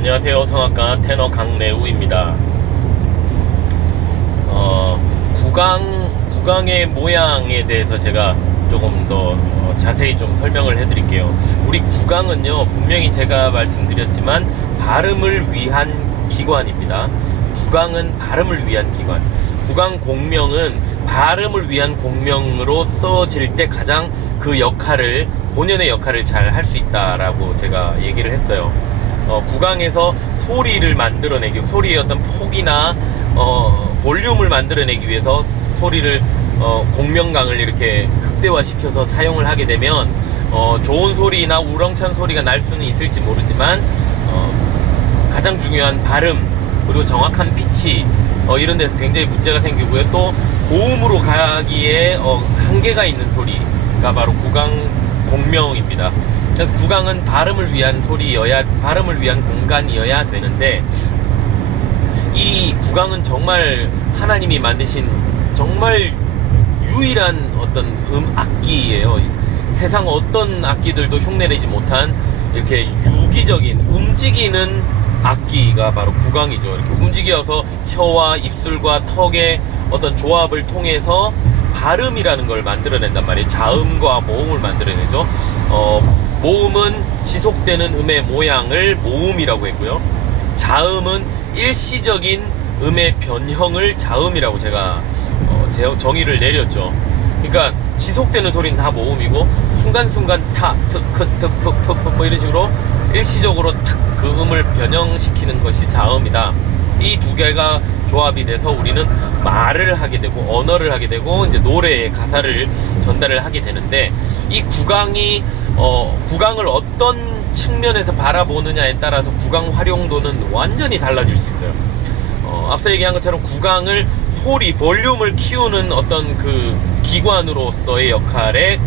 안녕하세요. 성악가 테너 강래우입니다. 구강의 모양에 대해서 제가 조금 더 자세히 좀 설명을 해드릴게요. 우리 구강은요, 분명히 제가 말씀드렸지만 발음을 위한 기관입니다. 구강은 발음을 위한 기관. 구강 공명은 발음을 위한 공명으로 써질 때 가장 그 역할을, 본연의 역할을 잘 할 수 있다라고 제가 얘기를 했어요. 구강에서 소리를 만들어내기, 소리의 어떤 폭이나 볼륨을 만들어내기 위해서 소리를 공명강을 이렇게 극대화시켜서 사용을 하게 되면 좋은 소리나 우렁찬 소리가 날 수는 있을지 모르지만 가장 중요한 발음 그리고 정확한 피치 이런 데서 굉장히 문제가 생기고요. 또 고음으로 가기에 한계가 있는 소리가 바로 구강 공명입니다. 그래서 구강은 발음을 위한 소리여야, 발음을 위한 공간이어야 되는데, 이 구강은 정말 하나님이 만드신 정말 유일한 어떤 악기예요. 세상 어떤 악기들도 흉내내지 못한 이렇게 유기적인 움직이는 악기가 바로 구강이죠. 이렇게 움직여서 혀와 입술과 턱의 어떤 조합을 통해서 발음이라는 걸 만들어낸단 말이에요. 자음과 모음을 만들어내죠. 모음은 지속되는 음의 모양을 모음이라고 했고요. 자음은 일시적인 음의 변형을 자음이라고 제가 정의를 내렸죠. 그러니까 지속되는 소리는 다 모음이고 순간순간 타, 트, 크, 트, 프, 프, 프 뭐 이런 식으로 일시적으로 탁 그 음을 변형시키는 것이 자음이다. 이 두 개가 조합이 돼서 우리는 말을 하게 되고 언어를 하게 되고 이제 노래의 가사를 전달을 하게 되는데, 이 구강을 어떤 측면에서 바라보느냐에 따라서 구강 활용도는 완전히 달라질 수 있어요. 앞서 얘기한 것처럼 구강을 소리, 볼륨을 키우는 어떤 그 기관으로서의 역할에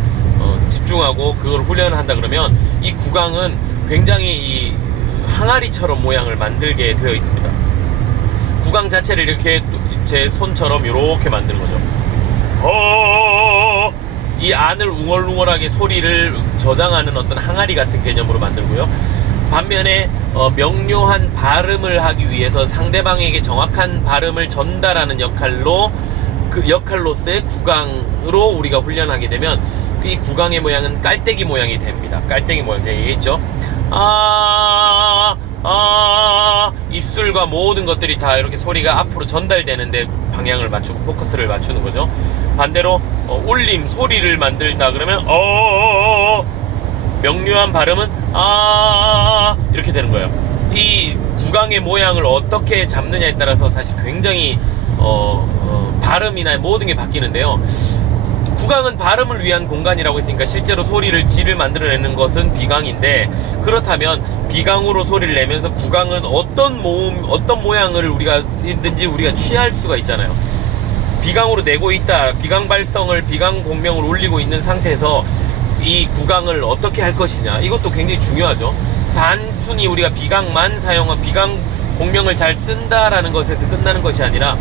집중하고 그걸 훈련한다 그러면 이 구강은 굉장히 이 항아리처럼 모양을 만들게 되어 있습니다. 구강 자체를 이렇게 제 손처럼 이렇게 만드는 거죠. 이 안을 웅얼웅얼하게 소리를 저장하는 어떤 항아리 같은 개념으로 만들고요. 반면에 명료한 발음을 하기 위해서 상대방에게 정확한 발음을 전달하는 역할로, 그 역할로서의 구강으로 우리가 훈련하게 되면 이 구강의 모양은 깔때기 모양이 됩니다. 깔때기 모양 제가 얘기했죠. 입술과 모든 것들이 다 이렇게 소리가 앞으로 전달되는데 방향을 맞추고 포커스를 맞추는 거죠. 반대로 울림, 소리를 만들다 그러면 명료한 발음은 이렇게 되는 거예요. 이 구강의 모양을 어떻게 잡느냐에 따라서 사실 굉장히 발음이나 모든 게 바뀌는데요. 구강은 발음을 위한 공간이라고 했으니까 실제로 소리를 질을 만들어내는 것은 비강인데, 그렇다면 비강으로 소리를 내면서 구강은 어떤 모음, 어떤 모양을 우리가 있든지 우리가 취할 수가 있잖아요. 비강으로 내고 있다, 비강 발성을, 비강 공명을 올리고 있는 상태에서 이 구강을 어떻게 할 것이냐, 이것도 굉장히 중요하죠. 단순히 우리가 비강만 사용한, 비강 공명을 잘 쓴다라는 것에서 끝나는 것이 아니라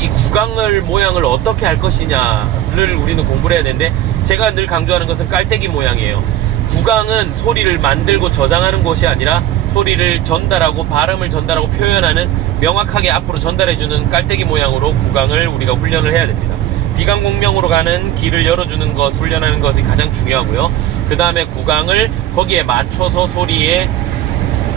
이 구강을 모양을 어떻게 할 것이냐를 우리는 공부를 해야 되는데, 제가 늘 강조하는 것은 깔때기 모양이에요. 구강은 소리를 만들고 저장하는 곳이 아니라 소리를 전달하고 발음을 전달하고 표현하는, 명확하게 앞으로 전달해주는 깔때기 모양으로 구강을 우리가 훈련을 해야 됩니다. 비강 공명으로 가는 길을 열어주는 것, 훈련하는 것이 가장 중요하고요. 그 다음에 구강을 거기에 맞춰서 소리에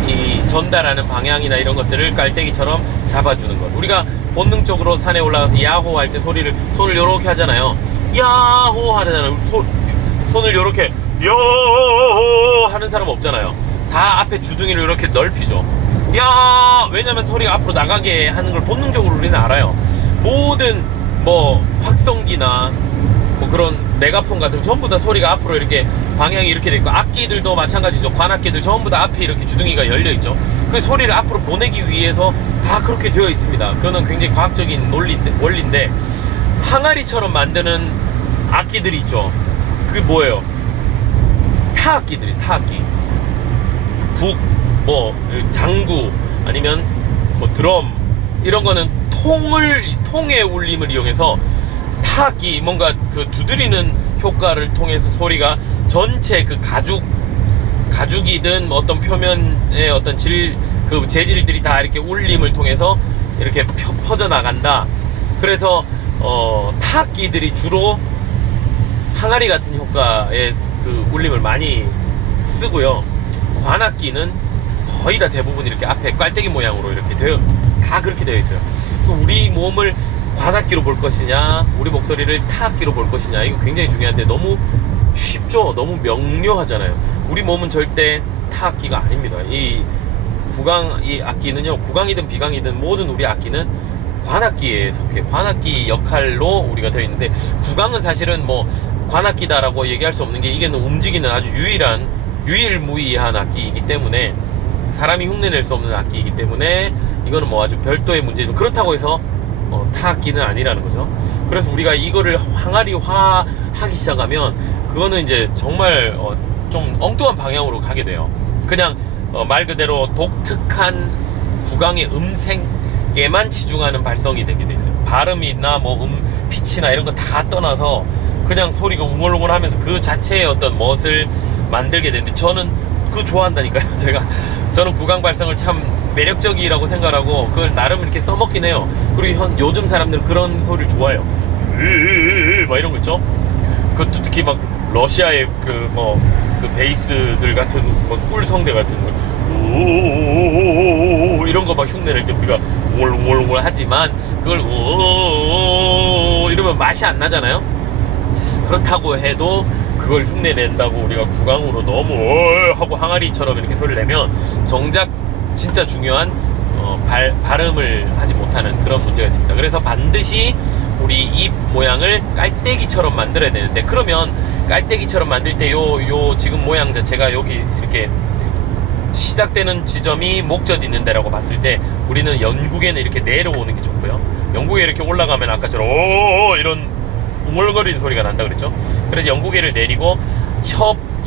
이 전달하는 방향이나 이런 것들을 깔때기처럼 잡아주는 것. 우리가 본능적으로 산에 올라가서 야호 할 때 손을 요렇게 하잖아요. 야호 하잖아요. 손을 요렇게 야호 하는 사람 없잖아요. 다 앞에 주둥이를 이렇게 넓히죠. 왜냐면 소리가 앞으로 나가게 하는 걸 본능적으로 우리는 알아요. 모든 확성기나 그런 메가폰 같은 전부 다 소리가 앞으로 이렇게 방향이 이렇게 돼 있고, 악기들도 마찬가지죠. 관악기들 전부 다 앞에 이렇게 주둥이가 열려 있죠. 그 소리를 앞으로 보내기 위해서 다 그렇게 되어 있습니다. 그거는 굉장히 과학적인 원리인데, 항아리처럼 만드는 악기들이 있죠. 그게 뭐예요? 타악기들이, 타악기. 장구, 아니면 드럼, 이런 거는 통의 울림을 이용해서 타악기, 뭔가 그 두드리는 효과를 통해서 소리가 전체 그 가죽이든 어떤 표면의 어떤 그 재질들이 다 이렇게 울림을 통해서 이렇게 퍼져 나간다. 그래서 타악기들이 주로 항아리 같은 효과의 그 울림을 많이 쓰고요. 관악기는 거의 다 대부분 이렇게 앞에 깔때기 모양으로 이렇게 다 그렇게 되어 있어요. 우리 몸을 관악기로 볼 것이냐, 우리 목소리를 타악기로 볼 것이냐, 이거 굉장히 중요한데 너무 쉽죠? 너무 명료하잖아요. 우리 몸은 절대 타악기가 아닙니다. 이 악기는요, 구강이든 비강이든 모든 우리 악기는 관악기에 속해 관악기 역할로 우리가 되어 있는데, 구강은 사실은 뭐 관악기다라고 얘기할 수 없는 게, 이게 움직이는 아주 유일무이한 악기이기 때문에, 사람이 흉내낼 수 없는 악기이기 때문에 이거는 뭐 아주 별도의 문제죠. 그렇다고 해서 타악기는 아니라는 거죠. 그래서 우리가 이거를 항아리화 하기 시작하면 그거는 이제 정말 좀 엉뚱한 방향으로 가게 돼요. 그냥 말 그대로 독특한 구강의 음색에만 치중하는 발성이 되게 돼 있어요. 발음이나 뭐 피치나 이런 거 다 떠나서 그냥 소리가 웅얼웅얼하면서 그 자체의 어떤 멋을 만들게 되는데, 저는 그거 좋아한다니까요. 저는 구강 발성을 참 매력적이라고 생각하고 그걸 나름 이렇게 써먹긴 해요. 그리고 요즘 사람들은 그런 소리를 좋아해요. 막 이런 거 있죠. 그것도 특히 막 러시아의 그 베이스들 같은 꿀성대 같은 거 이런 거 막 흉내낼 때 우리가 웅얼웅얼 하지만, 그걸 이러면 맛이 안 나잖아요. 그렇다고 해도 그걸 흉내낸다고 우리가 구강으로 너무 하고 항아리처럼 이렇게 소리를 내면 정작 진짜 중요한 발음을 하지 못하는 그런 문제가 있습니다. 그래서 반드시 우리 입 모양을 깔때기처럼 만들어야 되는데, 그러면 깔때기처럼 만들 때 요 지금 모양 자체가 여기 이렇게 시작되는 지점이 목젖 있는 데라고 봤을 때, 우리는 영국에는 이렇게 내려오는 게 좋고요. 영국에 이렇게 올라가면 아까처럼 이런 웅얼거리는 소리가 난다 그랬죠. 그래서 영국에를 내리고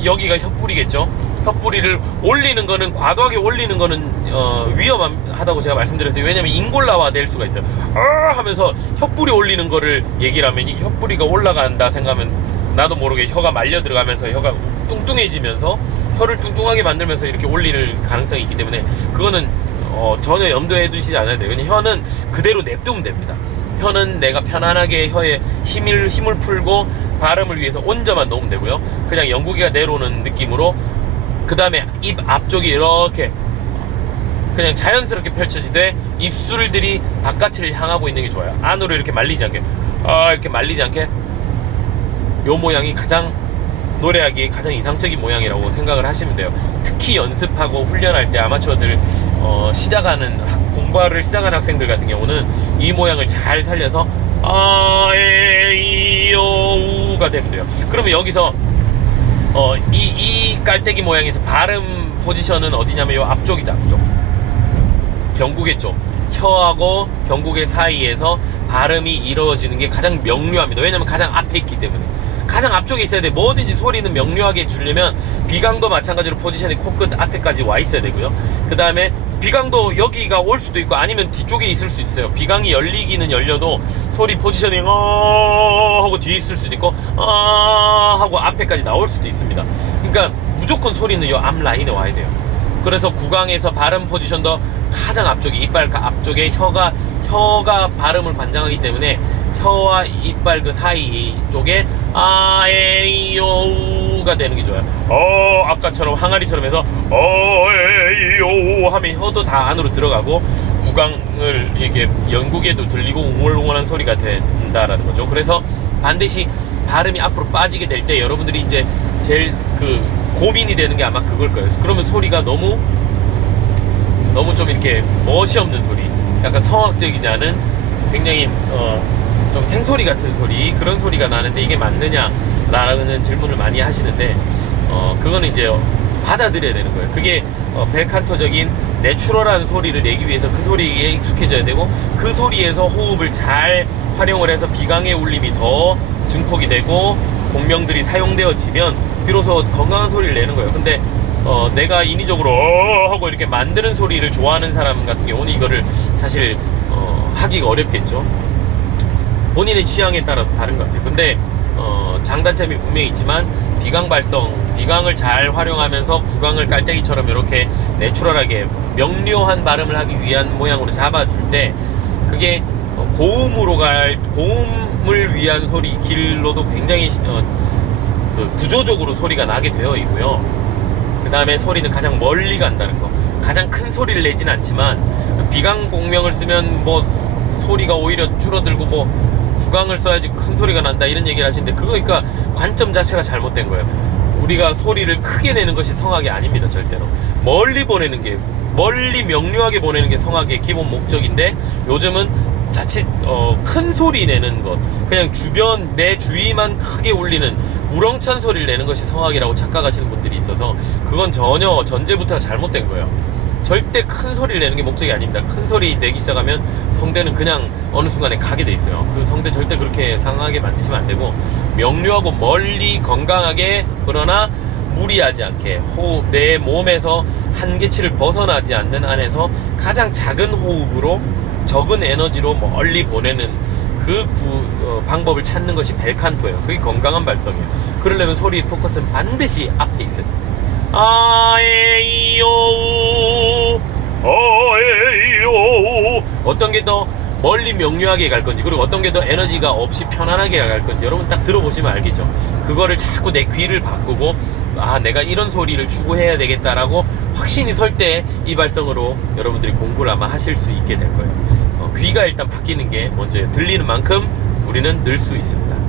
여기가 혓뿌리겠죠. 혓뿌리를 올리는 거는, 과도하게 올리는 거는 위험하다고 제가 말씀드렸어요. 왜냐면 인골라화 될 수가 있어요. 하면서 혓뿌리 올리는 거를 얘기를 하면, 이 혓뿌리가 올라간다 생각하면 나도 모르게 혀가 말려 들어가면서 혀가 뚱뚱해지면서 혀를 뚱뚱하게 만들면서 이렇게 올릴 가능성이 있기 때문에, 그거는 전혀 염두에 두시지 않아야 돼요. 그냥 혀는 그대로 냅두면 됩니다. 혀는 내가 편안하게 혀에 힘을 풀고 발음을 위해서 온저만 놓으면 되고요. 그냥 영국이가 내려오는 느낌으로, 그 다음에 입 앞쪽이 이렇게 그냥 자연스럽게 펼쳐지되 입술들이 바깥을 향하고 있는 게 좋아요. 안으로 이렇게 말리지 않게, 이렇게 말리지 않게, 요 모양이 노래하기에 가장 이상적인 모양이라고 생각을 하시면 돼요. 특히 연습하고 훈련할 때 아마추어들 공부를 시작하는 학생들 같은 경우는 이 모양을 잘 살려서 우가 되면 돼요. 그러면 여기서 이 깔때기 모양에서 발음 포지션은 어디냐면 요 앞쪽이죠. 앞쪽, 경국의 쪽, 혀하고 경국의 사이에서 발음이 이루어지는 게 가장 명료합니다. 왜냐면 가장 앞에 있기 때문에. 가장 앞쪽에 있어야 돼. 뭐든지 소리는 명료하게 주려면 비강도 마찬가지로 포지션이 코끝 앞에까지 와 있어야 되고요. 그 다음에 비강도 여기가 올 수도 있고 아니면 뒤쪽에 있을 수 있어요. 비강이 열리기는 열려도 소리 포지션이 하고 뒤에 있을 수도 있고 하고 앞에까지 나올 수도 있습니다. 그러니까 무조건 소리는 이 앞 라인에 와야 돼요. 그래서 구강에서 발음 포지션도 가장 앞쪽에, 이빨 앞쪽에 혀가 발음을 관장하기 때문에 혀와 이빨 그 사이 쪽에 우가 되는 게 좋아요. 아까처럼 항아리처럼 해서 하면 혀도 다 안으로 들어가고 구강을 이렇게 영국에도 들리고 웅얼웅얼한 소리가 된다라는 거죠. 그래서 반드시 발음이 앞으로 빠지게 될 때 여러분들이 이제 제일 고민이 되는 게 아마 그걸 거예요. 그러면 소리가 너무 좀 이렇게 멋이 없는 소리, 약간 성악적이지 않은 굉장히 좀 생소리 같은 소리, 그런 소리가 나는데 이게 맞느냐라는 질문을 많이 하시는데, 그거는 이제 받아들여야 되는 거예요. 그게 벨칸토적인 내추럴한 소리를 내기 위해서 그 소리에 익숙해져야 되고, 그 소리에서 호흡을 잘 활용을 해서 비강의 울림이 더 증폭이 되고 공명들이 사용되어지면 비로소 건강한 소리를 내는 거예요. 근데 내가 인위적으로 하고 이렇게 만드는 소리를 좋아하는 사람 같은 경우는 이거를 사실 하기가 어렵겠죠. 본인의 취향에 따라서 다른 것 같아요. 근데 장단점이 분명히 있지만 비강 발성, 비강을 잘 활용하면서 구강을 깔때기처럼 이렇게 내추럴하게 명료한 발음을 하기 위한 모양으로 잡아줄 때 그게 고음을 위한 소리 길로도 굉장히 그 구조적으로 소리가 나게 되어 있고요. 그 다음에 소리는 가장 멀리 간다는 거. 가장 큰 소리를 내진 않지만 비강 공명을 쓰면 뭐 소리가 오히려 줄어들고 뭐 구강을 써야지 큰 소리가 난다 이런 얘기를 하시는데 그거 그러니까 관점 자체가 잘못된 거예요. 우리가 소리를 크게 내는 것이 성악이 아닙니다. 절대로 멀리 보내는 게, 멀리 명료하게 보내는 게 성악의 기본 목적인데 요즘은 자칫 큰 소리 내는 것, 그냥 주변 내 주위만 크게 울리는 우렁찬 소리를 내는 것이 성악이라고 착각하시는 분들이 있어서 그건 전혀 전제부터 잘못된 거예요. 절대 큰 소리를 내는 게 목적이 아닙니다. 큰 소리 내기 시작하면 성대는 그냥 어느 순간에 가게 돼 있어요. 그 성대 절대 그렇게 상하게 만드시면 안 되고 명료하고 멀리 건강하게, 그러나 무리하지 않게 호흡, 내 몸에서 한계치를 벗어나지 않는 안에서 가장 작은 호흡으로 적은 에너지로 멀리 보내는 그 방법을 찾는 것이 벨칸토예요. 그게 건강한 발성이에요. 그러려면 소리의 포커스는 반드시 앞에 있어야 돼요. 아에이요 아에이요. 어떤 게 더 멀리 명료하게 갈 건지, 그리고 어떤 게 더 에너지가 없이 편안하게 갈 건지 여러분 딱 들어보시면 알겠죠. 그거를 자꾸 내 귀를 바꾸고 아 내가 이런 소리를 추구해야 되겠다라고 확신이 설 때 이 발성으로 여러분들이 공부를 아마 하실 수 있게 될 거예요. 귀가 일단 바뀌는 게 먼저예요. 들리는 만큼 우리는 늘 수 있습니다.